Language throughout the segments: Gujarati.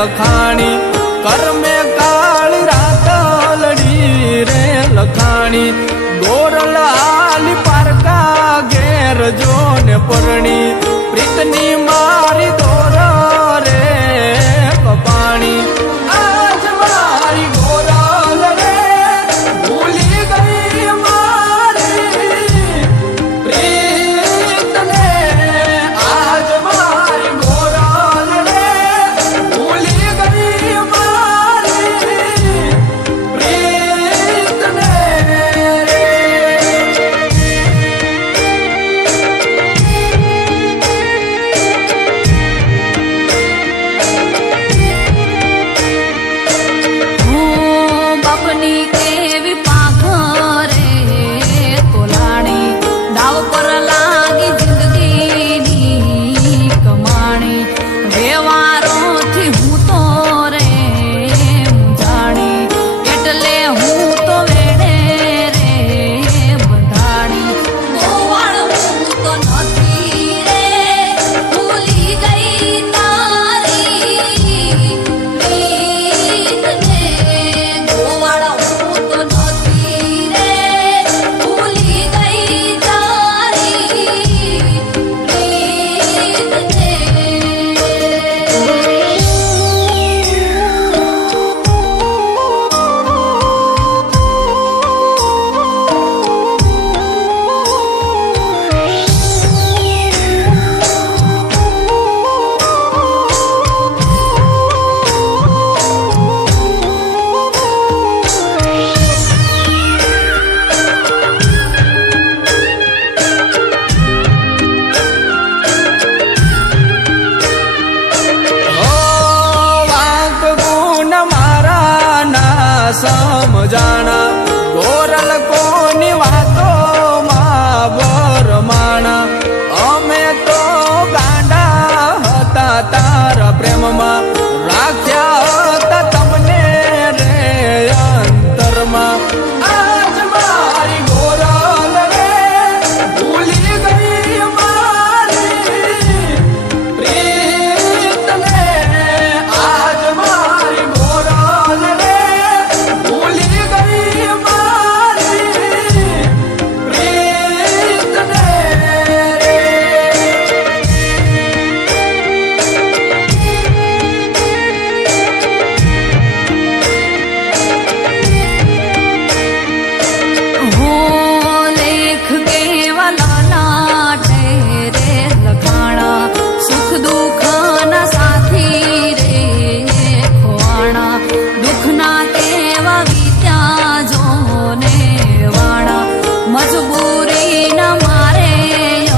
લખાણી કર્મે કાળી રાતલડી રે લખાણી ગોરલ આલી પારકા ઘેર જોને પરણી પ્રીતની મારી દોર રે કપાણી આજ મારી ગોરલ રે ભૂલી ગઈ મારી પ્રીતને આજ મારી ગોરલ રે ભૂલી ગઈ મારી પ્રીતને સમજાણા ગોરલ કોની વાતોમાં વરમાણા અમે તો ગાંડા હતા તારા પ્રેમમાં રાખ્યા હતા તમને રે અંતરમાં આજ મારી ગોરલ રે ભૂલી ગઈ મારી પ્રીતને આજ મારી ગોરલ રે ભૂલી ગઈ મારી પ્રીતને લેખ કેવા લાલા રે લખાણા સુખ દુઃખ ના સાથી રે ખોવાણા દુઃખના કેવા વિત્યા જોને વાણા મજબૂરી ના મારે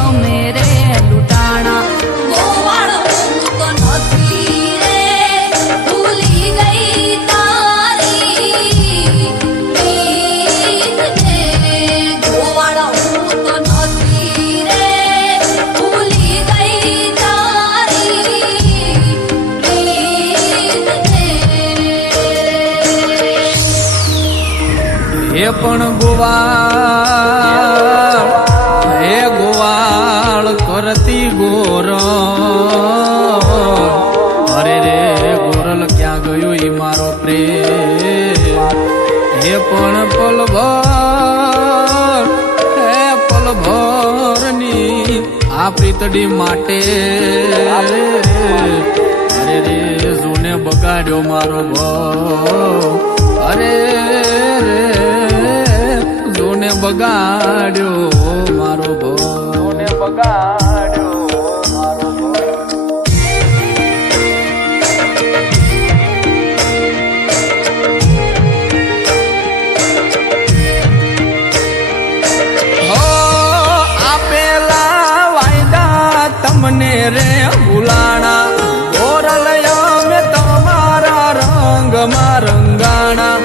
અમે રે લૂંટાણા ગોવાળ હું તો નથી રે ભૂલી ગઈ તારી પ્રીતને ગોવાળ હું તો નથી રે ભૂલી ગઈ તારી પ્રીતને એ પણ ગોવાળ હે ગોવાળ કરતી ગોર અરે રે ગોરલ ક્યાં ગયો ઈ મારો પ્રેમ હે પણ પલભર હે પલભરની આ પ્રીતડી માટે અરે રે જોને બગાડ્યો મારો ભાવ અરે રે જોને બગાડ્યો મારો ભાવ જોને બગાડ્યો મારો ભાવ તમને રે ભૂલાણા ગોરલ અમે તમારા રંગમાં રંગાણા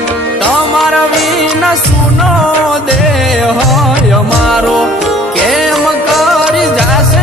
તમારા વિના સુનો દેહ અમારો કેમ કરી જાશે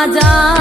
રાજા